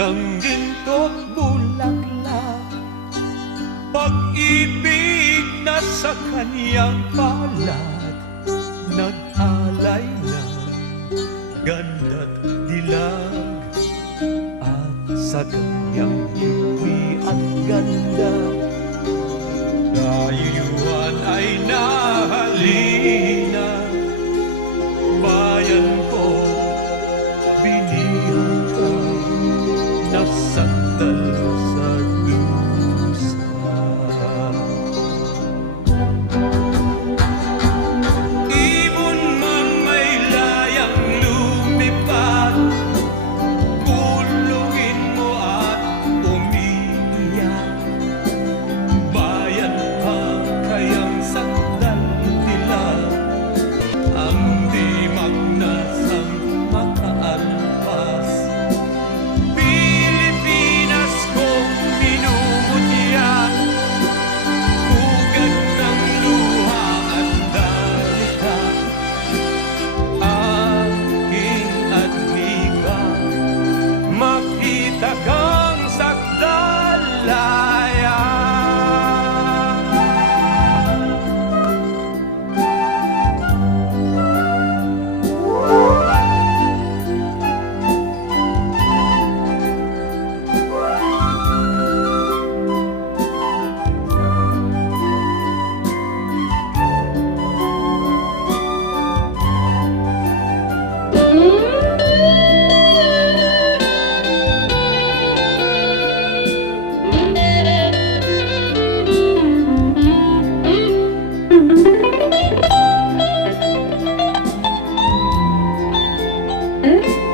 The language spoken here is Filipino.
ng ginto't bulaklak. Pag-ibig na sa kaniyang palad, nag-alay ng ganda't dilag. At sa kanyang iwi at ganda, dayuhan ay nahalina. Bayan ko, binihan ka, nasandal sa dusa. Ibon man may layang lumipad, pulungin mo at umiiyak. Bayan ka kayang sandal nila, ang di magnasang makaalpas. Pilipinas kong minumutya, hugad ng luha at dalika. Aking adhika, makita kang sakdalaya. Mm-hmm.